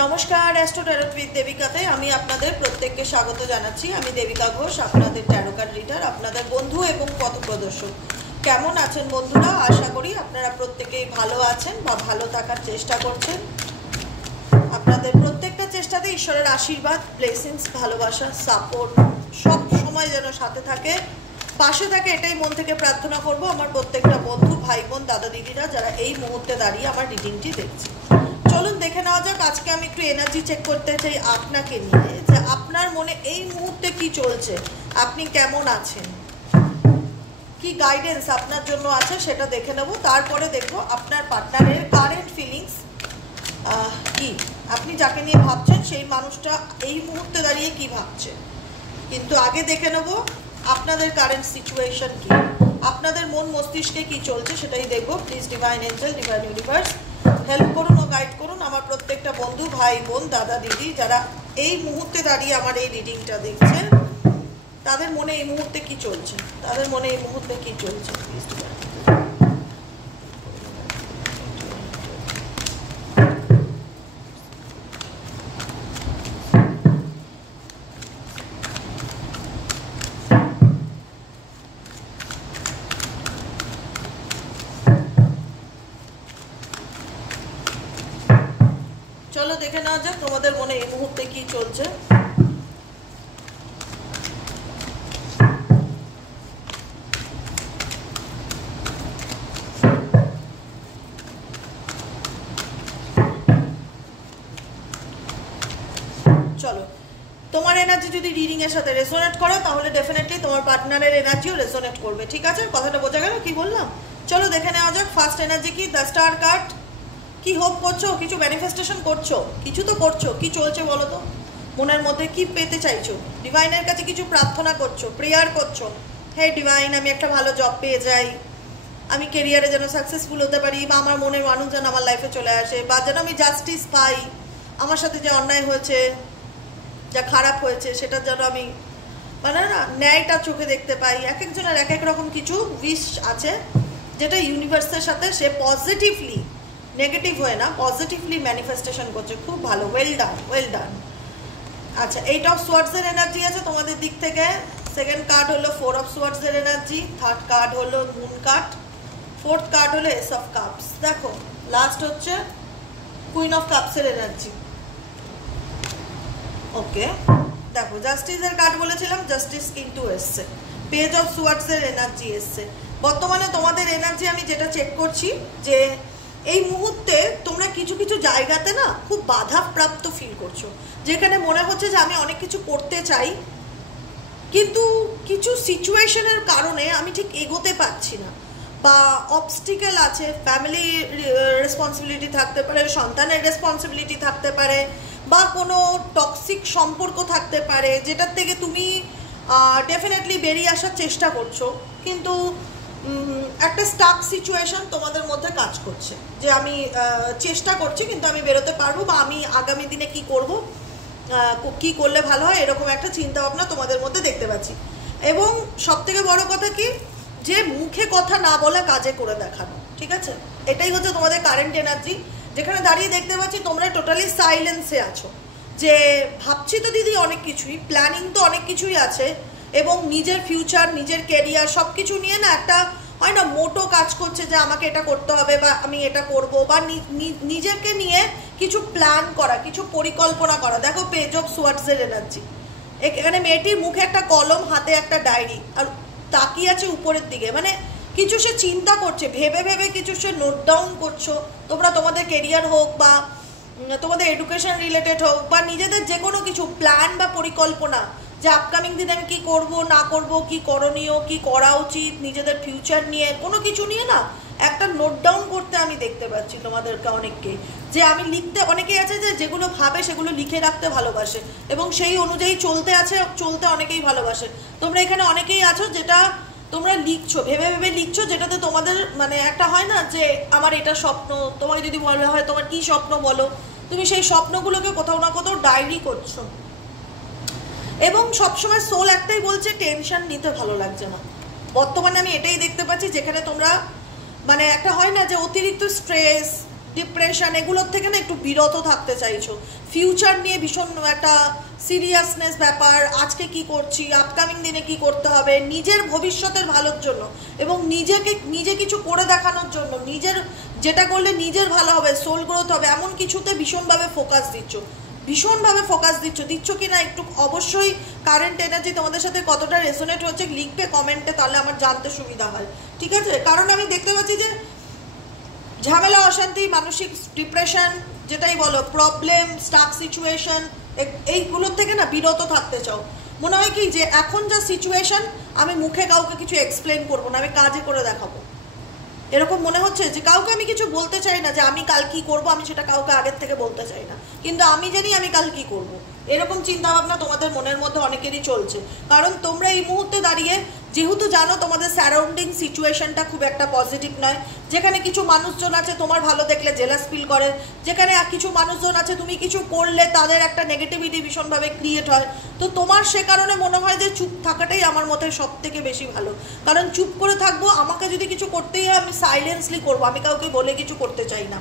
নমস্কার, astro tarot with দেবিকাতে আমি আপনাদের প্রত্যেককে স্বাগত জানাচ্ছি। আমি দেবিকা ঘোষ, আপনাদের ট্যারো কার্ড রিডার, আপনাদের বন্ধু এবং পথপ্রদর্শক। কেমন আছেন বন্ধুরা? আশা করি আপনারা প্রত্যেকেই ভালো আছেন বা ভালো থাকার চেষ্টা করছেন। আপনাদের প্রত্যেকটা চেষ্টাতে ঈশ্বরের আশীর্বাদ, ব্লেসিংস, ভালোবাসা, সাপোর্ট সব সময় যেন সাথে থাকে, পাশে থাকে, এটাই মন থেকে প্রার্থনা করব আমার প্রত্যেকটা বন্ধু, ভাই বোন, দাদা দিদিরা যারা এই মুহূর্তে দাঁড়িয়ে আমার রিডিংটি দেখছে। চলুন দেখে নেওয়া যাক। আজকে আমি একটু এনার্জি চেক করতে চাই আপনাকে নিয়ে, যে আপনার মনে এই মুহূর্তে কি চলছে, আপনি কেমন আছেন, কি গাইডেন্স আপনার জন্য আছে সেটা দেখে নেব। তারপরে দেখবো আপনার পার্টনারের কারেন্ট ফিলিংস কি, আপনি যাকে নিয়ে ভাবছেন সেই মানুষটা এই মুহূর্তে দাঁড়িয়ে কি ভাবছে। কিন্তু আগে দেখে নেব আপনাদের কারেন্ট সিচুয়েশন কি, আপনাদের মন মস্তিষ্কে কি চলছে সেটাই দেখবো। Please divine Angel, divine universe help করুন ও গাইড করুন আমার প্রত্যেকটা বন্ধু, ভাই বোন, দাদা দিদি যারা এই মুহূর্তে দাঁড়িয়ে আমার এই রিডিংটা দেখছেন। তাদের মনে এই মুহূর্তে কি চলছে, তাদের মনে এই মুহূর্তে কি চলছে। প্লিজ ডিভাইন চলো দেখে নেওয়া যাক তোমাদের মনে এই মুহূর্তে কি চলছে। চলো, তোমার এনার্জি যদি রিডিং এর সাথে রেজোনেট করো তাহলে ডেফিনেটলি তোমার পার্টনারের এনার্জিও রেজোনেট করবে। ঠিক আছে, কথাটা বোঝা গেল কি বললাম? চলো দেখে নেওয়া যাক ফার্স্ট এনার্জি কি। The star card. কি হোপ করছো, কিছু ম্যানিফেস্টেশন করছো, কিছু তো করছো, কি চলছে বলো তো? মনের মধ্যে কি পেতে চাইছো? ডিভাইনের কাছে কিছু প্রার্থনা করছো, প্রেয়ার করছো, হে ডিভাইন আমি একটা ভালো জব পেয়ে যাই, আমি কেরিয়ারে যেন সাকসেসফুল হতে পারি, বা আমার মনের মানুষ যেন আমার লাইফে চলে আসে, বা যেন আমি জাস্টিস পাই, আমার সাথে যে অন্যায় হয়েছে, যা খারাপ হয়েছে সেটা যেন আমি মানে না ন্যায়টা চোখে দেখতে পাই। এক একজনের এক এক রকম কিছু উইশ আছে, যেটা ইউনিভার্সের সাথে সে পজিটিভলি, নেগেটিভ হয়ে না, পজিটিভলি ম্যানিফেস্টেশন করছে। খুব ভালো, ওয়েল ডান, ওয়েল ডান। আচ্ছা, 8 অফ সোয়ার্ডসের এনার্জি আছে তোমাদের দিক থেকে। সেকেন্ড কার্ড হলো 4 অফ সোয়ার্ডসের এনার্জি। থার্ড কার্ড হলো মুন কার্ড। ফোর্থ কার্ড হলো এস অফ কাপস। দেখো লাস্ট হচ্ছে কুইন অফ কাপসের এনার্জি। ওকে, দেখো জাস্টিসের কার্ড বলেছিলাম, জাস্টিস কিন্তু এসছে। পেজ অফ সোয়ার্ডসের এনার্জি এসছে। বর্তমানে তোমাদের এনার্জি আমি যেটা চেক করছি, যে এই মুহূর্তে তোমরা কিছু কিছু জায়গাতে না খুব বাধাপ্রাপ্ত ফিল করছো, যেখানে মনে হচ্ছে যে আমি অনেক কিছু করতে চাই কিন্তু কিছু সিচুয়েশনের কারণে আমি ঠিক এগোতে পারছি না, বা অবস্টিকেল আছে। ফ্যামিলি রেসপন্সিবিলিটি থাকতে পারে, সন্তানের রেসপন্সিবিলিটি থাকতে পারে, বা কোনো টক্সিক সম্পর্ক থাকতে পারে যেটার থেকে তুমি ডেফিনেটলি বেরিয়ে আসার চেষ্টা করছো, কিন্তু একটা স্টাক সিচুয়েশন তোমাদের মধ্যে কাজ করছে, যে আমি চেষ্টা করছি কিন্তু আমি বেরোতে পারবো, বা আমি আগামী দিনে কি করব, কি করলে ভালো হয়, এরকম একটা চিন্তা ভাবনা তোমাদের মধ্যে দেখতে পাচ্ছি। এবং সব থেকে বড় কথা কি, যে মুখে কথা না বলা কাজে করে দেখানো। ঠিক আছে, এটাই হচ্ছে তোমাদের কারেন্ট এনার্জি, যেখানে দাঁড়িয়ে দেখতে পাচ্ছি তোমরা টোটালি সাইলেন্সে আছো, যে ভাবছি তো দিদি অনেক কিছুই, প্ল্যানিং তো অনেক কিছুই আছে, এবং নিজের ফিউচার, নিজের কেরিয়ার সব কিছু নিয়ে না একটা হয় না মোটো কাজ করছে, যে আমাকে এটা করতে হবে, বা আমি এটা করব, বা নিজেকে নিয়ে কিছু প্ল্যান করা, কিছু পরিকল্পনা করা। দেখো পেজ অফ সোয়ার্ডসের এনার্জি, এখানে মেয়েটির মুখে একটা কলম, হাতে একটা ডায়েরি, আর তাকিয়ে আছে উপরের দিকে, মানে কিছু সে চিন্তা করছে, ভেবে ভেবে কিছু সে নোট ডাউন করছো। তোমরা তোমাদের কেরিয়ার হোক, বা তোমাদের এডুকেশন রিলেটেড হোক, বা নিজেদের যে কোনো কিছু প্ল্যান বা পরিকল্পনা, যে আপকামিং দিনে আমি কী করবো না করবো, কি করণীয়, কি করা উচিত, নিজেদের ফিউচার নিয়ে কোনো কিছু নিয়ে না একটা নোট ডাউন করতে আমি দেখতে পাচ্ছি তোমাদেরকে অনেককে। যে আমি লিখতে, অনেকেই আছে যে যেগুলো ভাবে সেগুলো লিখে রাখতে ভালোবাসে, এবং সেই অনুযায়ী চলতে অনেকেই ভালোবাসে। তোমরা এখানে অনেকেই আছো যেটা তোমরা লিখছো, ভেবে ভেবে লিখছো, যেটাতে তোমাদের মানে একটা হয় না যে আমার এটা স্বপ্ন। তোমাকে যদি বলা হয় তোমার কি স্বপ্ন বলো, তুমি সেই স্বপ্নগুলোকে কোথাও না কোথাও ডায়েরি করছো। এবং সবসময় সোল একটাই বলছে, টেনশন নিতে ভালো লাগছে না। বর্তমানে আমি এটাই দেখতে পাচ্ছি, যেখানে তোমরা মানে একটা হয় না যে অতিরিক্ত স্ট্রেস ডিপ্রেশন এগুলোর থেকে না একটু বিরত থাকতে চাইছো। ফিউচার নিয়ে ভীষণ একটা সিরিয়াসনেস ব্যাপার, আজকে কি করছি, আপকামিং দিনে কি করতে হবে, নিজের ভবিষ্যতের ভালোর জন্য এবং নিজে কিছু করে দেখানোর জন্য, নিজের যেটা করলে নিজের ভালো হবে, সোল গ্রোথ হবে, এমন কিছুতে ভীষণভাবে ফোকাস দিচ্ছ কি না একটু অবশ্যই কারেন্ট এনার্জি তোমাদের সাথে কতটা রেসোনেট হচ্ছে লিখবে কমেন্টে, তাহলে আমার জানতে সুবিধা হয়, ঠিক আছে? কারণ আমি দেখতে পাচ্ছি যে ঝামেলা, অশান্তি, মানসিক ডিপ্রেশন, যেটাই বলো, প্রবলেম, স্টাক সিচুয়েশন, এইগুলোর থেকে না বিরত থাকতে চাও। মনে হয় কি যে এখন যা সিচুয়েশন, আমি মুখে কাউকে কিছু এক্সপ্লেন করবো না, আমি কাজে করে দেখাবো, এরকম মনে হচ্ছে যে কাউকে আমি কিছু বলতে চাই না যে আমি কাল কি করব, আমি সেটা কাউকে আগের থেকে বলতে চাই না, কিন্তু আমি জানি আমি কাল কি করব, এরকম চিন্তাভাবনা তোমাদের মনের মধ্যে অনেকেরই চলছে। কারণ তোমরা এই মুহূর্তে দাঁড়িয়ে যেহেতু জানো তোমাদের সারাউন্ডিং সিচুয়েশনটা খুব একটা পজিটিভ নয়, যেখানে কিছু মানুষজন আছে তোমার ভালো দেখলে জেলাস ফিল করে, যেখানে কিছু মানুষজন আছে তুমি কিছু করলে তাদের একটা নেগেটিভিটি ভীষণভাবে ক্রিয়েট হয়, তো তোমার সে কারণে মনে হয় যে চুপ থাকাটাই আমার মতে সব থেকে বেশি ভালো। কারণ চুপ করে থাকবো, আমাকে যদি কিছু করতেই হয় আমি সাইলেন্সলি করবো, আমি কাউকে বলে কিছু করতে চাই না,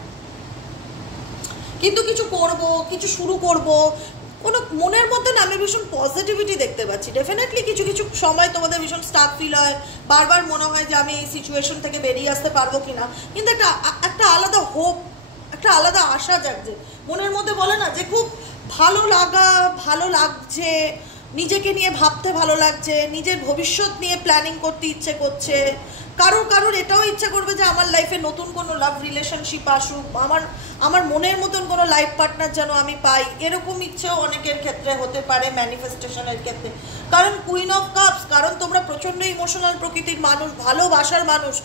কিন্তু কিছু করব, কিছু শুরু করব, কোনো মনের মধ্যে না আমি ভীষণ পজিটিভিটি দেখতে পাচ্ছি। ডেফিনেটলি কিছু কিছু সময় তোমাদের ভীষণ স্টাক ফিল হয়, বারবার মনে হয় যে আমি এই সিচুয়েশন থেকে বেরিয়ে আসতে পারবো কিনা, কিন্তু একটা আলাদা হোপ, একটা আলাদা আশা জাগছে মনের মধ্যে, বলে না যে খুব ভালো লাগছে, নিজেকে নিয়ে ভাবতে ভালো লাগছে, নিজের ভবিষ্যৎ নিয়ে প্ল্যানিং করতে ইচ্ছে করছে, কারোর এটাও ইচ্ছা করবে যে আমার লাইফে নতুন কোনো লাভ রিলেশনশিপ আসুক, আমার মনের মতন কোনো লাইফ পার্টনার যেন আমি পাই, এরকম ইচ্ছেও অনেকের ক্ষেত্রে হতে পারে ম্যানিফেস্টেশনের ক্ষেত্রে। কারণ কুইন অফ কাপস, কারণ তোমরা প্রচণ্ড ইমোশনাল প্রকৃতির মানুষ, ভালোবাসার মানুষ,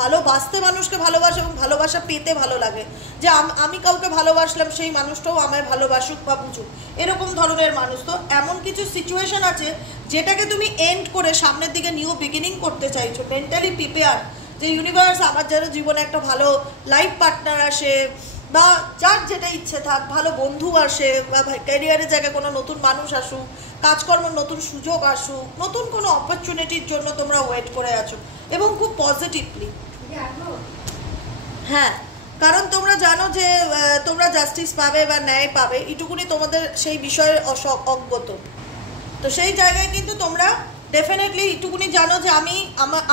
ভালোবাসতে মানুষকে ভালোবাসে এবং ভালোবাসা পেতে ভালো লাগে, যে আমি কাউকে ভালোবাসলাম সেই মানুষটাও আমায় ভালোবাসুক বা বুঝুক, এরকম ধরনের মানুষ। তো এমন কিছু সিচুয়েশন আছে যেটাকে তুমি এন্ড করে সামনের দিকে নিউ বিগিনিং করতে চাইছো, মেন্টালি প্রিপেয়ার যে ইউনিভার্স আমার যেন জীবনে একটা ভালো লাইফ পার্টনার আসে, বা যার যেটা ইচ্ছে থাক, ভালো বন্ধু আসে, বা ক্যারিয়ারের জায়গায় কোনো নতুন মানুষ আসুক, কাজকর্মের নতুন সুযোগ আসুক, নতুন কোনো অপরচুনিটির জন্য তোমরা ওয়েট করে আছো এবং খুব পজিটিভলি। হ্যাঁ, কারণ তোমরা জানো যে তোমরা জাস্টিস পাবে বা ন্যায় পাবে, এটুকুনি তোমাদের সেই বিষয়ে অজ্ঞত। তো সেই জায়গায় কিন্তু তোমরা ডেফিনেটলি একটুকুনি জানো যে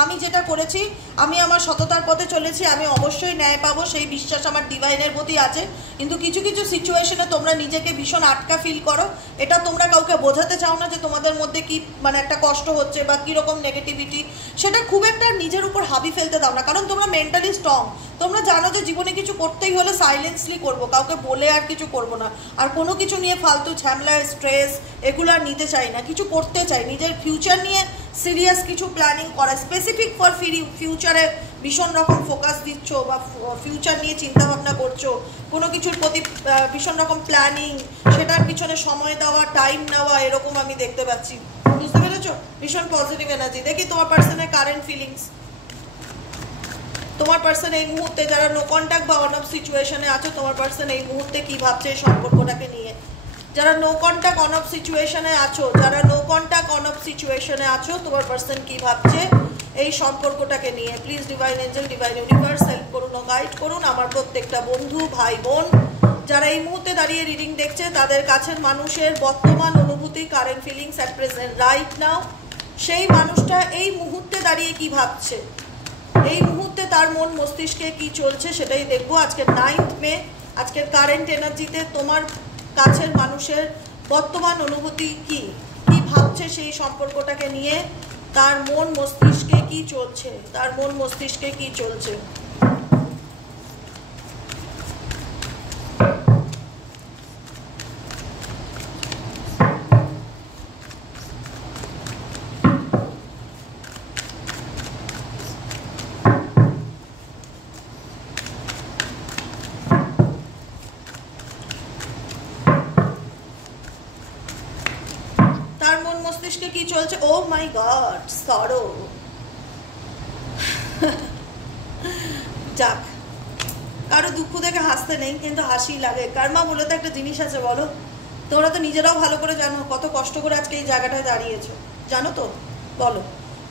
আমি যেটা করেছি, আমি আমার সততার পথে চলেছি, আমি অবশ্যই ন্যায় পাবো, সেই বিশ্বাস আমার ডিভাইনের প্রতি আছে। কিন্তু কিছু কিছু সিচুয়েশনে তোমরা নিজেকে ভীষণ আটকা ফিল করো, এটা তোমরা কাউকে বোঝাতে চাও না যে তোমাদের মধ্যে কি মানে একটা কষ্ট হচ্ছে বা কীরকম নেগেটিভিটি, সেটা খুব একটা নিজের উপর হাবি ফেলতে দাও না, কারণ তোমরা মেন্টালি স্ট্রং। তোমরা জানো যে জীবনে কিছু করতেই হলে সাইলেন্সলি করবো, কাউকে বলে আর কিছু করবো না, আর কোনো কিছু নিয়ে ফালতু ঝামেলা, স্ট্রেস এগুলো আর নিতে চাই না, কিছু করতে চাই, নিজের ফিউচার নিয়ে সিরিয়াস কিছু প্ল্যানিং করা, স্পেসিফিক ফর ফিউচারে ভীষণ রকম ফোকাস দিচ্ছ বা ফিউচার নিয়ে চিন্তাভাবনা করছো, কোনো কিছুর প্রতি ভীষণ রকম প্ল্যানিং, সেটার পিছনে সময় দেওয়া, টাইম নেওয়া, এরকম আমি দেখতে পাচ্ছি। বুঝতে পেরেছো? ভীষণ পজিটিভ এনার্জি। দেখি তোমার পার্সনের কারেন্ট ফিলিংস, তোমার পার্সন এই মুহূর্তে, যারা নো কন্ট্যাক্ট বা অন অফ সিচুয়েশনে আছো, তোমার পার্সন এই মুহূর্তে কি ভাবছে এই সম্পর্কটাকে নিয়ে। যারা নো কন্ট্যাক্ট অন অফ সিচুয়েশনে আছো, তোমার পার্সন কি ভাবছে এই সম্পর্কটাকে নিয়ে। Please divine Angel, divine universe help করুন ও গাইড করুন আমার প্রত্যেকটা বন্ধু, ভাই, বোন, যারা এই মুহূর্তে দাঁড়িয়ে রিডিং দেখছে, তাদের কাছের মানুষের বর্তমান অনুভূতি, current feelings at present right now. সেই মানুষটা এই মুহূর্তে দাঁড়িয়ে কি ভাবছে, এই মুহূর্তে তার মন মস্তিষ্কে কি চলছে, সেটাই দেখবো আজকের 9th মে। আজকের কারেন্ট এনার্জিতে তোমার কাছের মানুষের বর্তমান অনুভূতি কি ভাবছে সেই সম্পর্কটাকে নিয়ে, তার মন মস্তিষ্কে কি চলছে, ও মাই গড, সরো। যাক, কারো দুঃখ দেখে হাসতে নেই, কিন্তু হাসি লাগে। কার্মা বলে তো একটা জিনিস আছে, বলো? তোমরা তো নিজেরাও ভালো করে জানো কত কষ্ট করে আজকে এই জায়গাটায় দাঁড়িয়েছো, জানো তো? বলো,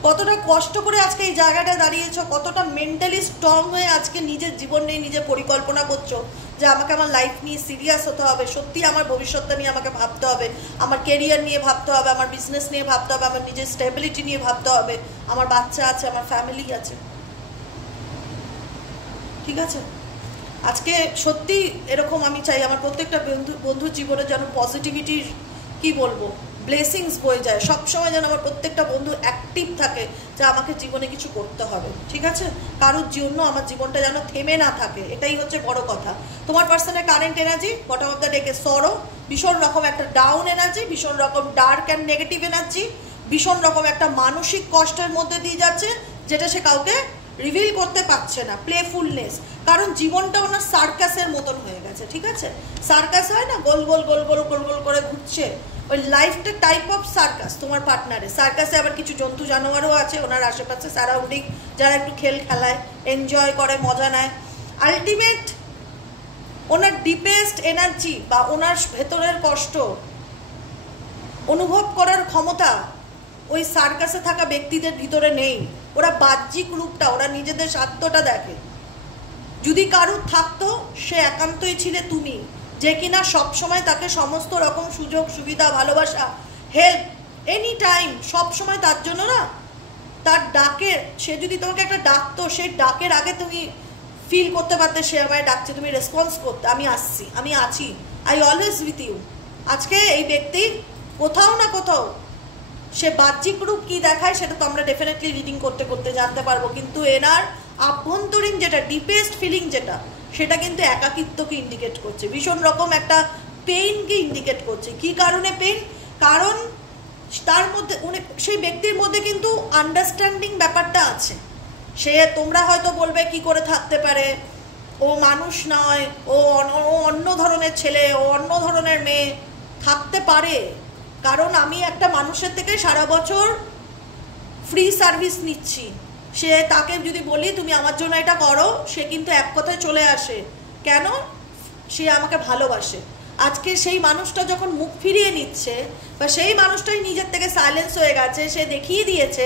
কতটা কষ্ট করে আজকে এই জায়গাটায় দাঁড়িয়েছো, কতটা মেন্টালি স্ট্রং হয়ে আজকে নিজের জীবন নিয়ে নিজে পরিকল্পনা করছো যে আমাকে আমার লাইফ নিয়ে সিরিয়াস হতে হবে, সত্যি আমার ভবিষ্যৎটা নিয়ে আমাকে ভাবতে হবে, আমার কেরিয়ার নিয়ে ভাবতে হবে, আমার বিজনেস নিয়ে ভাবতে হবে, আমার নিজের স্টেবিলিটি নিয়ে ভাবতে হবে, আমার বাচ্চা আছে, আমার ফ্যামিলি আছে। ঠিক আছে, আজকে সত্যি এরকম আমি চাই আমার প্রত্যেকটা বন্ধুর জীবনে যেন পজিটিভিটির কি বলবো ব্লেসিংস বয়ে যায়, সবসময় যেন আমার প্রত্যেকটা বন্ধু অ্যাক্টিভ থাকে যে আমাকে জীবনে কিছু করতে হবে। ঠিক আছে, কারোর জন্য আমার জীবনটা যেন থেমে না থাকে, এটাই হচ্ছে বড় কথা। তোমার পার্সনের current energy bottom of the ডেকে সরো, ভীষণ রকম একটা ডাউন এনার্জি, ভীষণ রকম ডার্ক অ্যান্ড নেগেটিভ এনার্জি, ভীষণ রকম একটা মানসিক কষ্টের মধ্যে দিয়ে যাচ্ছে যেটা সে কাউকে রিভিল করতে পারছে না। প্লেফুলনেস, কারণ জীবনটা ওনার সার্কাসের মতন হয়ে গেছে। ঠিক আছে, সার্কাস হয় না, গোল গোল গোল গোল গোল গোল করে ঘুরছে, ওই লাইফটা টাইপ অফ সার্কাস তোমার পার্টনারে। সার্কাসে আবার কিছু জন্তু জানোয়ারও আছে ওনার আশেপাশে সারাউন্ডিং, যারা একটু খেলায়, এনজয় করে, মজা নেয়। আলটিমেট ওনার ডিপেস্ট এনার্জি বা ওনার ভেতরের কষ্ট অনুভব করার ক্ষমতা ওই সার্কাসে থাকা ব্যক্তিদের ভিতরে নেই। ওরা বাহ্যিক রূপটা, ওরা নিজেদের স্বার্থটা দেখে। যদি কারুর থাকতো সে একান্তই ছিলে তুমি, যে কিনা সবসময় তাকে সমস্ত রকম সুযোগ সুবিধা, ভালোবাসা, হেল্প, এনি টাইম সবসময় তার জন্য না, তার ডাকে, সে যদি তোমাকে একটা ডাকতো, সেই ডাকের আগে তুমি ফিল করতে পারতে সে আমায় ডাকছে, তুমি রেসপন্স করতে, আমি আসছি, আমি আছি, আই অলওয়েজ উইথ ইউ। আজকে এই ব্যক্তি কোথাও না কোথাও সে বাহ্যিক রূপ কি দেখায় সেটা তো আমরা ডেফিনেটলি রিডিং করতে করতে জানতে পারবো, কিন্তু এনার আভ্যন্তরীণ যেটা ডিপেস্ট ফিলিং যেটা, সেটা কিন্তু একাকিত্বকে ইন্ডিকেট করছে, ভীষণ রকম একটা পেইনকে ইন্ডিকেট করছে। কি কারণে পেইন? কারণ তার মধ্যে সেই ব্যক্তির মধ্যে কিন্তু আন্ডারস্ট্যান্ডিং ব্যাপারটা আছে। সে, তোমরা হয়তো বলবে কি করে থাকতে পারে, ও মানুষ নয়, ও অন্য ধরনের ছেলে, ও অন্য ধরনের মেয়ে। থাকতে পারে, কারণ আমি একটা মানুষের থেকে সারা বছর ফ্রি সার্ভিস নিচ্ছি। সে, তাকে যদি বলি তুমি আমার জন্য এটা করো, সে কিন্তু এক কথায় চলে আসে। কেন? সে আমাকে ভালোবাসে। আজকে সেই মানুষটা যখন মুখ ফিরিয়ে নিচ্ছে, বা সেই মানুষটাই নিজের থেকে সাইলেন্স হয়ে গেছে, সে দেখিয়ে দিয়েছে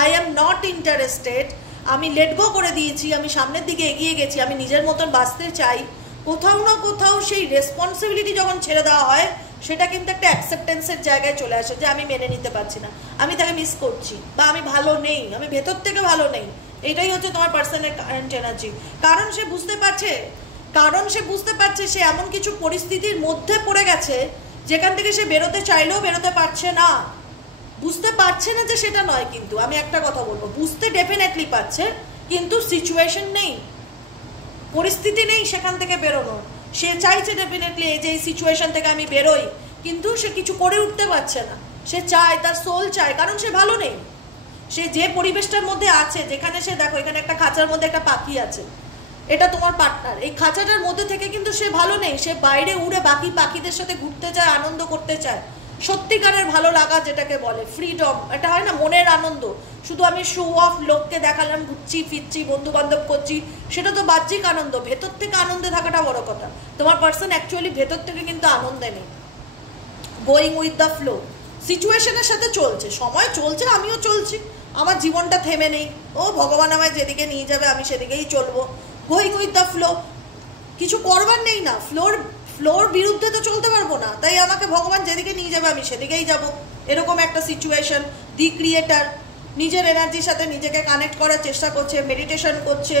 আই এম নট ইন্টারেস্টেড, আমি লেট গো করে দিয়েছি, আমি সামনের দিকে এগিয়ে গেছি, আমি নিজের মতন বাঁচতে চাই। কোথাও না কোথাও সেই রেসপন্সিবিলিটি যখন ছেড়ে দেওয়া হয়, সেটা কিন্তু একটা অ্যাকসেপ্টেন্সের জায়গায় চলে আসে যে আমি মেনে নিতে পারছি না, আমি তাকে মিস করছি, বা আমি ভালো নেই, আমি ভেতর থেকে ভালো নেই। এটাই হচ্ছে তোমার পার্সনের কারেন্ট এনার্জি। কারণ সে বুঝতে পারছে সে এমন কিছু পরিস্থিতির মধ্যে পড়ে গেছে যেখান থেকে সে বেরোতে চাইলেও বেরোতে পারছে না। বুঝতে পারছে না যে সেটা নয়, কিন্তু আমি একটা কথা বলবো, বুঝতে ডেফিনেটলি পারছে, কিন্তু সিচুয়েশন নেই, পরিস্থিতি নেই সেখান থেকে বেরোনো। সে চাইছে ডেফিনেটলি এই যে এই সিচুয়েশন থেকে আমি বেরোই, কিন্তু সে কিছু করে উঠতে পারছে না। সে চায়, তার সোল চায়, কারণ সে ভালো নেই। সে যে পরিবেশটার মধ্যে আছে, যেখানে সে, দেখো এখানে একটা খাঁচার মধ্যে একটা পাখি আছে, এটা তোমার পার্টনার, এই খাঁচাটার মধ্যে থেকে কিন্তু সে ভালো নেই। সে বাইরে উড়ে বাকি পাখিদের সাথে ঘুরতে চায়, আনন্দ করতে চায়। সত্যিকারের ভালো লাগা যেটাকে বলে ফ্রিডম, এটা হয় না মনের আনন্দ। শুধু আমি শো অফ, লোককে দেখালাম, ঘুরছি ফিরছি, বন্ধু বান্ধব করছি, সেটা তো বাহ্যিক আনন্দ। ভেতর থেকে আনন্দে থাকাটা বড় কথা। তোমার পার্সন অ্যাকচুয়ালি ভেতর থেকে কিন্তু আনন্দে নেই। গোয়িং উইথ দ্য ফ্লো, সিচুয়েশনের সাথে চলছে, সময় চলছে, আমিও চলছি, আমার জীবনটা থেমে নেই। ও ভগবান আমায় যেদিকে নিয়ে যাবে আমি সেদিকেই চলবো। গোয়িং উইথ দ্য ফ্লো, কিছু করবার নেই না, ফ্লোর বিরুদ্ধে তো চলতে পারবো না, তাই আমাকে ভগবান যেদিকে নিয়ে যাবে আমি সেদিকেই যাব, এরকম একটা সিচুয়েশন। দি ক্রিয়েটার, নিজের এনার্জির সাথে নিজেকে কানেক্ট করার চেষ্টা করছে, মেডিটেশন করছে,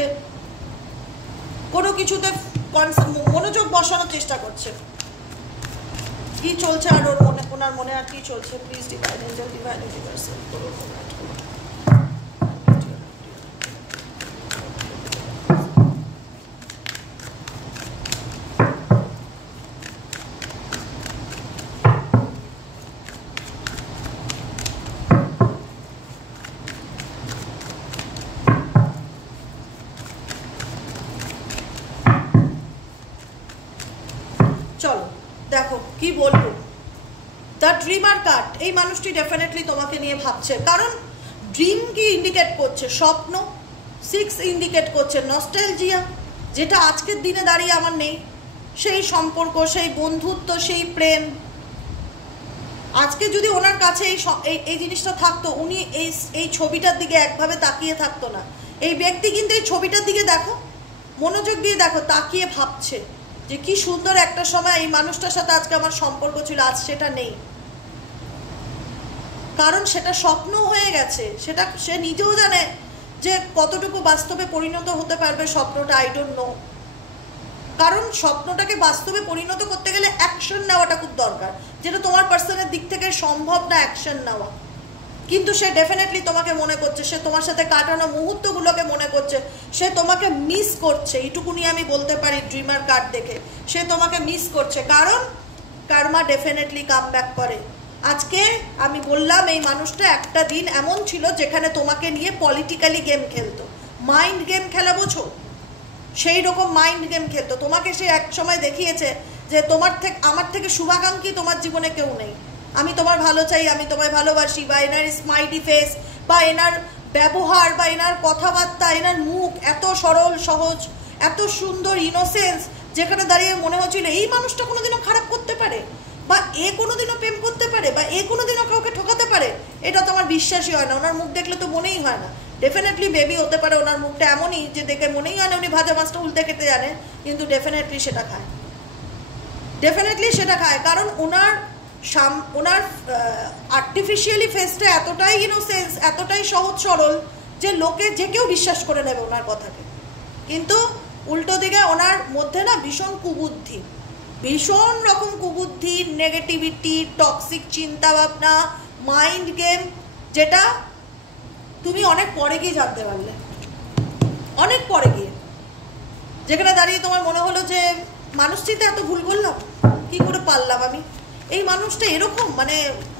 কোনো কিছুতে মনোযোগ বসানোর চেষ্টা করছে। কি চলছে আর ওনার মনে আর কি চলছে? Please divine Angel, divine universal করো। চলো দেখো কি বলবো। দ্য ড্রিমার কার্ড, এই মানুষটি ডেফিনেটলি তোমাকে নিয়ে ভাবছে, কারণ ড্রিম কি ইন্ডিকেট করছে? স্বপ্ন। 6 ইন্ডিকেট করছে নস্টালজিয়া, যেটা আজকের দিনে দাঁড়িয়ে আমার নেই। সেই সম্পর্ক, সেই বন্ধুত্ব, সেই প্রেম, আজকে যদি ওনার কাছে এই জিনিসটা থাকতো, উনি এই ছবিটার দিকে একভাবে তাকিয়ে থাকতো না। এই ব্যক্তি কিন্তু এই ছবিটার দিকে দেখো, মনোযোগ দিয়ে দেখো, তাকিয়ে ভাবছে যে কি সুন্দর একটা সময় এই মানুষটার সাথে আজকে আমার সম্পর্ক ছিল, আজ সেটা নেই। কারণ সেটা স্বপ্ন হয়ে গেছে, সেটা সে নিজেও জানে যে কতটুকু বাস্তবে পরিণত হতে পারবে স্বপ্নটা, আই ডোন্ট নো। কারণ স্বপ্নটাকে বাস্তবে পরিণত করতে গেলে অ্যাকশন নেওয়াটা খুব দরকার, যেটা তোমার পার্সনের দিক থেকে সম্ভব না অ্যাকশন নেওয়া। কিন্তু সে ডেফিনেটলি তোমাকে মনে করছে, সে তোমার সাথে কাটানো মুহূর্তগুলোকে মনে করছে, সে তোমাকে মিস করছে, এইটুকুনি আমি বলতে পারি ড্রিমার কার্ড দেখে। সে তোমাকে মিস করছে, কারণ কার্মা ডেফিনেটলি কাম ব্যাক করে। আজকে আমি বললাম এই মানুষটা একটা দিন এমন ছিল যেখানে তোমাকে নিয়ে পলিটিক্যালি গেম খেলতো, মাইন্ড গেম খেলা বোঝো, সেই রকম মাইন্ড গেম খেলতো। তোমাকে সে এক সময় দেখিয়েছে যে আমার থেকে শুভাকাঙ্ক্ষী তোমার জীবনে কেউ নেই, আমি তোমার ভালো চাই, আমি তোমায় ভালোবাসি। বা এনার স্মাইলি ফেস, বা এনার ব্যবহার, বা এনার কথাবার্তা, এনার মুখ এত সরল সহজ, এত সুন্দর ইনোসেন্স, যেখানে দাঁড়িয়ে মনে হচ্ছিল এই মানুষটা কোনোদিনও খারাপ করতে পারে, বা এ কোনোদিনও প্রেম করতে পারে, বা এ কোনোদিনও কাউকে ঠকাতে পারে। এটা তো আমার বিশ্বাসই হয় না, ওনার মুখ দেখলে তো মনেই হয় না। ডেফিনেটলি বেবি হতে পারে ওনার মুখটা এমনই যে দেখে মনেই হয় না উনি ভাজা মাছটা উল্টে খেতে জানে, কিন্তু ডেফিনেটলি সেটা খায়, ডেফিনেটলি সেটা খায়। কারণ ওনার আর্টিফিশিয়ালি ফেসটা এতটাই ইনোসেন্স, এতটাই সহজ সরল যে লোকে যে কেউ বিশ্বাস করে নেবে ওনার কথাকে। কিন্তু উল্টো দিকে ওনার মধ্যে না ভীষণ কুবুদ্ধি, ভীষণ রকম কুবুদ্ধি, নেগেটিভিটি, টক্সিক চিন্তাভাবনা, মাইন্ড গেম, যেটা তুমি অনেক পরে গিয়ে জানতে পারলে, অনেক পরে গিয়ে, যেখানে দাঁড়িয়ে তোমার মনে হলো যে মানুষ চিন্তা এত ভুল করলাম, কি করে পারলাম আমি, এই মানুষটা এরকম, মানে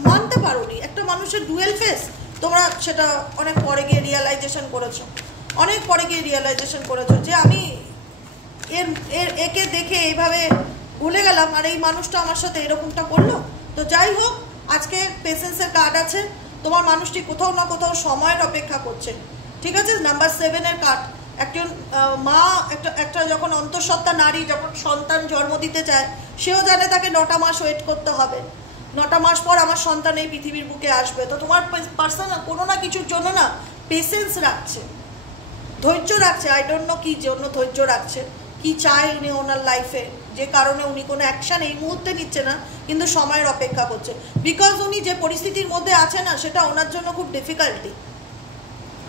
মানতে পারোনি। একটা মানুষের ডুয়েল ফেস, তোমরা সেটা অনেক পরে গিয়ে রিয়ালাইজেশন করেছো, অনেক পরে গিয়ে রিয়ালাইজেশন করেছো যে আমি একে দেখে এইভাবে ভুলে গেলাম, আর এই মানুষটা আমার সাথে এরকমটা করলো। তো যাই হোক, আজকে পেশেন্সের কার্ড আছে, তোমার মানুষটি কোথাও না কোথাও সময়ের অপেক্ষা করছে, ঠিক আছে। নাম্বার 7-এর কার্ড, একজন মা, একটা যখন অন্তঃসত্ত্বা নারী যখন সন্তান জন্ম দিতে চায়, সেও জানে তাকে 9টা মাস ওয়েট করতে হবে, 9টা মাস পর আমার সন্তান এই পৃথিবীর বুকে আসবে। তো তোমার পার্সন কোনো না কিছুর জন্য না পেশেন্স রাখছে, ধৈর্য রাখছে, আই ডোন্ট নো কি জন্য ধৈর্য রাখছে, কি চায় উনি ওনার লাইফে, যে কারণে উনি কোনো অ্যাকশান এই মুহূর্তে নিচ্ছে না, কিন্তু সময়ের অপেক্ষা করছে। বিকজ উনি যে পরিস্থিতির মধ্যে আছে না, সেটা ওনার জন্য খুব ডিফিকাল্টি।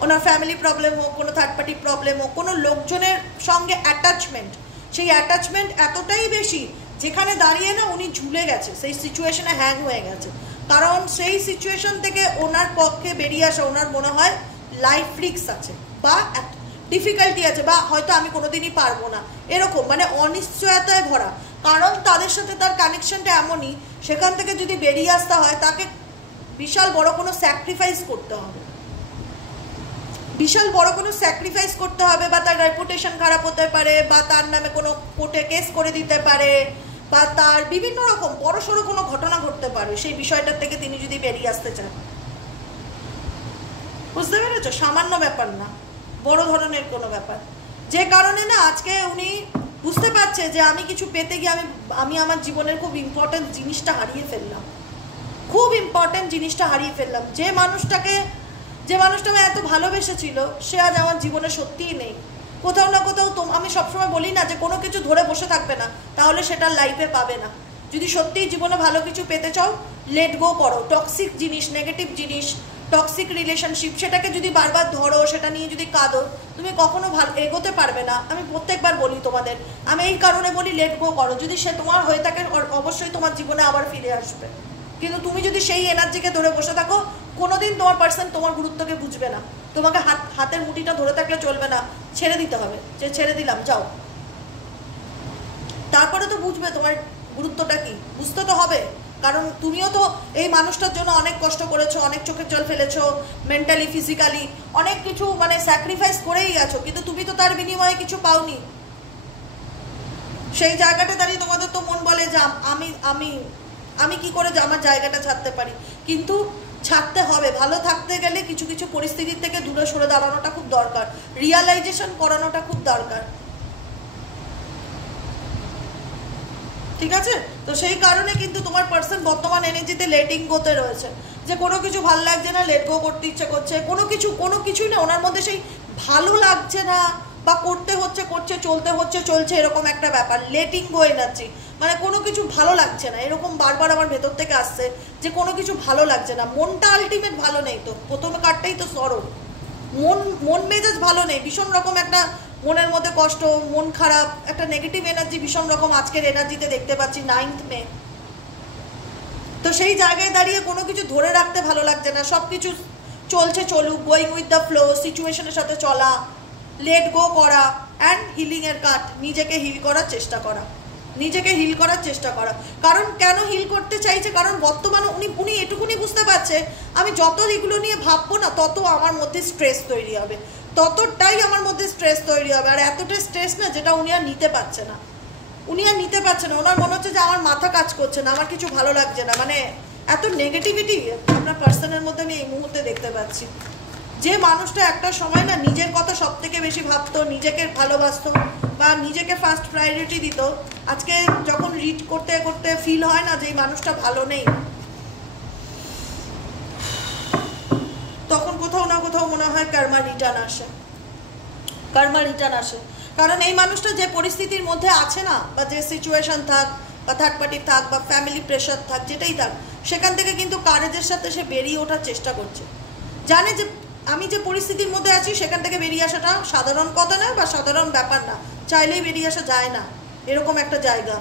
ওনার ফ্যামিলি প্রবলেম হোক, কোনো থার্ড পার্টি প্রবলেম হোক, কোনো লোকজনের সঙ্গে অ্যাটাচমেন্ট, সেই অ্যাটাচমেন্ট এতটাই বেশি যেখানে দাঁড়িয়ে না উনি ঝুলে গেছে, সেই সিচুয়েশনে হ্যাং হয়ে গেছে। কারণ সেই সিচুয়েশন থেকে ওনার পক্ষে বেরিয়ে আসা, ওনার মনে হয় লাইফ রিস্ক আছে, বা ডিফিকাল্টি আছে, বা হয়তো আমি কোনোদিনই পারবো না, এরকম মানে অনিশ্চয়তায় ভরা। কারণ তাদের সাথে তার কানেকশনটা এমনই, সেখান থেকে যদি বেরিয়ে আসতে হয় তাকে বিশাল বড় কোনো স্যাক্রিফাইস করতে হবে, বিশাল বড় কোনো স্যাক্রিফাইস করতে হবে, বা তার রেপুটেশন খারাপ হতে পারে, বা তার নামে কোনো কোর্টে কেস করে দিতে পারে, বা তার বিভিন্ন রকম বড়সড় কোনো ঘটনা ঘটতে পারে। সেই বিষয়টার থেকে তিনি যদি বেরিয়ে আসতে চান, বুঝতে পেরেছো, সামান্য ব্যাপার না, বড় ধরনের কোনো ব্যাপার। যে কারণে না আজকে উনি বুঝতে পারছে যে আমি কিছু পেতে গিয়ে আমি আমার জীবনের খুব ইম্পর্টেন্ট জিনিসটা হারিয়ে ফেললাম, খুব ইম্পর্টেন্ট জিনিসটা হারিয়ে ফেললাম। যে মানুষটাকে আমি এত ভালোবেসেছিল, সে আজ আমার জীবনে সত্যিই নেই। কোথাও না কোথাও আমি সবসময় বলি না যে কোনো কিছু ধরে বসে থাকবে না, তাহলে সেটা লাইফে পাবে না। যদি সত্যিই জীবনে ভালো কিছু পেতে চাও, লেট গো করো। টক্সিক জিনিস, নেগেটিভ জিনিস, টক্সিক রিলেশনশিপ, সেটাকে যদি বারবার ধরো, সেটা নিয়ে যদি কাঁদো, তুমি কখনো ভালো এগোতে পারবে না। আমি প্রত্যেকবার বলি তোমাদের, আমি এই কারণে বলি লেট গো করো। যদি সে তোমার হয়ে থাকে, অবশ্যই তোমার জীবনে আবার ফিরে আসবে। কিন্তু তুমি যদি সেই এনার্জিকে ধরে বসে থাকো, কোনোদিন তোমার পার্সন তোমার গুরুত্বকে বুঝবে না। তোমাকে হাতের মুঠিটা ধরে থাকলে চলবে না, ছেড়ে দিতে হবে, যে ছেড়ে দিলাম যাও, তারপরে তো বুঝবে তোমার গুরুত্বটা কি, বুঝতে তো হবে। কারণ তুমিও তো এই মানুষটার জন্য অনেক কষ্ট করেছো, অনেক চোখের জল ফেলেছো, মেন্টালি, ফিজিক্যালি অনেক কিছু মানে স্যাক্রিফাইস করেই গেছো, কিন্তু তুমি তো তার বিনিময়ে কিছু পাওনি। সেই জায়গাটা দাঁড়িয়ে তোমাদের তো মন বলে যে আমি কি করে আমার জায়গাটা ছাড়তে পারি, কিন্তু ছাড়তে হবে। ভালো থাকতে গেলে কিছু কিছু পরিস্থিতির থেকে দূরে সরে দাঁড়ানোটা খুব দরকার, রিয়ালাইজেশন করানোটা খুব দরকার, ঠিক আছে। তো তো সেই কারণে কিন্তু তোমার পার্সন বর্তমান এনার্জিতে লেটিং গোতে রয়েছে, যে কোনো কিছু ভালো লাগছে না, লেট গো করতে ইচ্ছে করছে, কোনো কিছুই না ওনার মধ্যে সেই ভালো লাগছে না, বা করতে হচ্ছে করছে, চলতে হচ্ছে চলছে, এরকম একটা ব্যাপার। লেটিং গো এনার্জি মানে কোনো কিছু ভালো লাগছে না, এরকম বারবার আমার ভেতর থেকে আসছে যে কোনো কিছু ভালো লাগছে না। মনটা আলটিমেট ভালো নেই, তো প্রথম কার্ডটাই তো সরব, মন মেজাজ ভালো নেই, ভীষণ রকম একটা মনের মধ্যে কষ্ট, মন খারাপ, একটা নেগেটিভ এনার্জি ভীষণ রকম আজকের এনার্জিতে দেখতে পাচ্ছি 9th মে। তো সেই জায়গায় দাঁড়িয়ে কোনো কিছু ধরে রাখতে ভালো লাগছে না, সব কিছু চলছে চলুক, গোয়িং উইথ দ্য ফ্লো, সিচুয়েশনের সাথে চলা, লেট গো করা অ্যান্ড হিলিংয়ের কার্ড, নিজেকে হিল করার চেষ্টা করা, নিজেকে হিল করার চেষ্টা করা। কারণ কেন হিল করতে চাইছে, কারণ বর্তমানে উনি এটুকুনি বুঝতে পারছে আমি যত এগুলো নিয়ে ভাববো না তত আমার মধ্যে স্ট্রেস তৈরি হবে, ততটাই আমার মধ্যে স্ট্রেস তৈরি হবে। আর এতটা স্ট্রেস না যেটা উনি আর নিতে পারছে না, ওনার মনে হচ্ছে যে আমার মাথা কাজ করছে না, আমার কিছু ভালো লাগছে না, মানে এত নেগেটিভিটি আপনার পার্সনের মধ্যে আমি এই মুহূর্তে দেখতে পাচ্ছি। যে মানুষটা একটা সময় না নিজের কথা সব থেকে বেশি ভাবতো, নিজেকে ভালোবাসতো বা নিজেকে ফার্স্ট প্রায়োরিটি দিত, আজকে যখন রিড করতে করতে ফিল হয় না যে এই মানুষটা ভালো নেই, তখন কোথাও না কোথাও মনে হয় কার্মা রিটার্ন আসে। কারণ এই মানুষটা যে পরিস্থিতির মধ্যে আছে না, বা যে সিচুয়েশন থাক, বা থার্ড পার্টি থাক, বা ফ্যামিলি প্রেশার থাক, যেটাই থাক, সেখান থেকে কিন্তু কারেজের সাথে সে বেরিয়ে ওঠার চেষ্টা করছে। জানে যে আমি যে পরিস্থিতির মধ্যে আছি সেখান থেকে বেরিয়ে আসাটা সাধারণ কথা না, বা সাধারণ ব্যাপার না, চাইলেই বেরিয়ে আসা যায় না, এরকম একটা জায়গা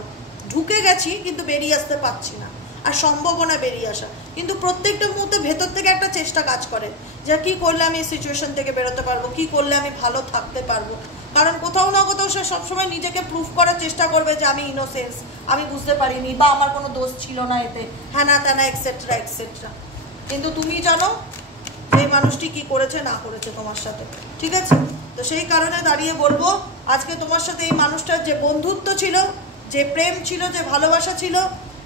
ঢুকে গেছি কিন্তু বেরিয়ে আসতে পারছি না, আর সম্ভাবনা বেরিয়ে আসা। কিন্তু প্রত্যেকটা মুহূর্তে ভেতর থেকে একটা চেষ্টা কাজ করে যে কী করলে আমি এই সিচুয়েশন থেকে বেরোতে পারবো, কী করলে আমি ভালো থাকতে পারবো। কারণ কোথাও না কোথাও সে সবসময় নিজেকে প্রুফ করার চেষ্টা করবে যে আমি ইনোসেন্স, আমি বুঝতে পারিনি, বা আমার কোনো দোষ ছিল না এতে, হ্যানা ত্যানা এক্সেট্রা এক্সেট্রা। কিন্তু তুমি জানো এই মানুষটি কি করেছে না করেছে তোমার সাথে, ঠিক আছে? তো সেই কারণে দাঁড়িয়ে বলবো আজকে তোমার সাথে এই মানুষটার যে বন্ধুত্ব ছিল, যে প্রেম ছিল, যে ভালোবাসা ছিল,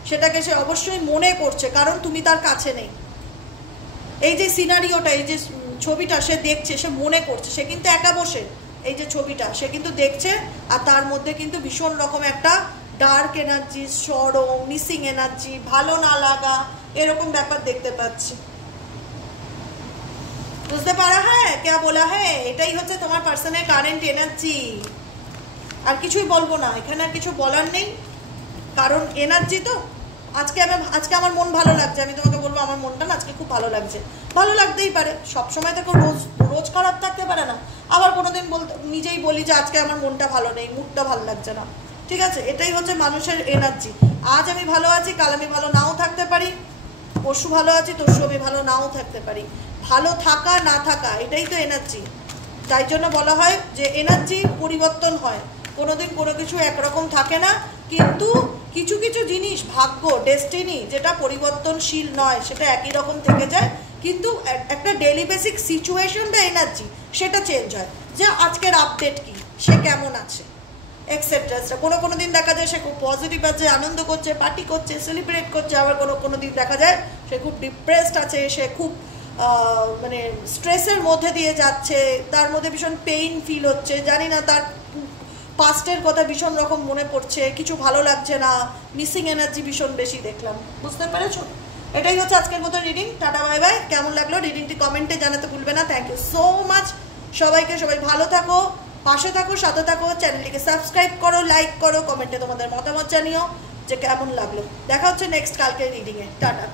সেটাকে সে অবশ্যই মনে করছে, কারণ তুমি তার কাছে নেই। এই যে সিনারিওটা, এই যে ছবিটা সে দেখছে, সে মনে করছে, সে কিন্তু একা বসে এই যে ছবিটা সে কিন্তু দেখছে, আর তার মধ্যে কিন্তু ভীষণ রকম একটা ডার্ক এনার্জি, সরম, মিসিং এনার্জি, ভালো না লাগা, এরকম ব্যাপার দেখতে পাচ্ছি। বুঝতে পারা হ্যাঁ কে বলা হ্যাঁ, এটাই হচ্ছে তোমার পার্সনের কারেন্ট এনার্জি। আর কিছুই বলবো না, এখানে আর কিছু বলার নেই, কারণ এনার্জি তো। আজকে আমার মন ভালো লাগছে, আমি তোমাকে বলবো আমার মনটা না আজকে খুব ভালো লাগছে, ভালো লাগতেই পারে, সবসময় তো রোজ খারাপ থাকতে পারে না। আবার কোনোদিন নিজেই বলি যে আজকে আমার মনটা ভালো নেই, মুডটা ভালো লাগছে না, ঠিক আছে? এটাই হচ্ছে মানুষের এনার্জি। আজ আমি ভালো আছি, কাল আমি ভালো নাও থাকতে পারি, পরশু ভালো আছি, তরশু আমি ভালো নাও থাকতে পারি। ভালো থাকা না থাকা এটাই তো এনার্জি। তাই জন্য বলা হয় যে এনার্জি পরিবর্তন হয়, কোনোদিন কোনো কিছু একরকম থাকে না। কিন্তু কিছু কিছু জিনিস, ভাগ্য, ডেস্টিনি, যেটা পরিবর্তনশীল নয়, সেটা একই রকম থেকে যায়। কিন্তু একটা ডেইলি বেসিক সিচুয়েশন বা এনার্জি সেটা চেঞ্জ হয়, যে আজকের আপডেট কি, সে কেমন আছে, এক্সেট্রা। কোনো দিন দেখা যায় সে খুব পজিটিভ আছে, আনন্দ করছে, পার্টি করছে, সেলিব্রেট করছে। আবার কোনো দিন দেখা যায় সে খুব ডিপ্রেসড আছে, সে খুব মানে স্ট্রেসের মধ্যে দিয়ে যাচ্ছে, তার মধ্যে ভীষণ পেইন ফিল হচ্ছে, জানি না, তার পাস্টের কথা ভীষণ রকম মনে পড়ছে, কিছু ভালো লাগছে না, মিসিং এনার্জি ভীষণ বেশি দেখলাম। বুঝতে পেরেছো? এটাই হচ্ছে আজকের মতো রিডিং। Tata bye bye. কেমন লাগলো রিডিংটি কমেন্টে জানাতে ভুলবে না। থ্যাংক ইউ সো মাচ সবাইকে। সবাই ভালো থাকো, পাশে থাকো, সাথে থাকো, চ্যানেলটিকে সাবস্ক্রাইব করো, লাইক করো, কমেন্টে তোমাদের মতামত জানিও যে কেমন লাগলো। দেখা হচ্ছে নেক্সট কালকের রিডিংয়ে। টাটা।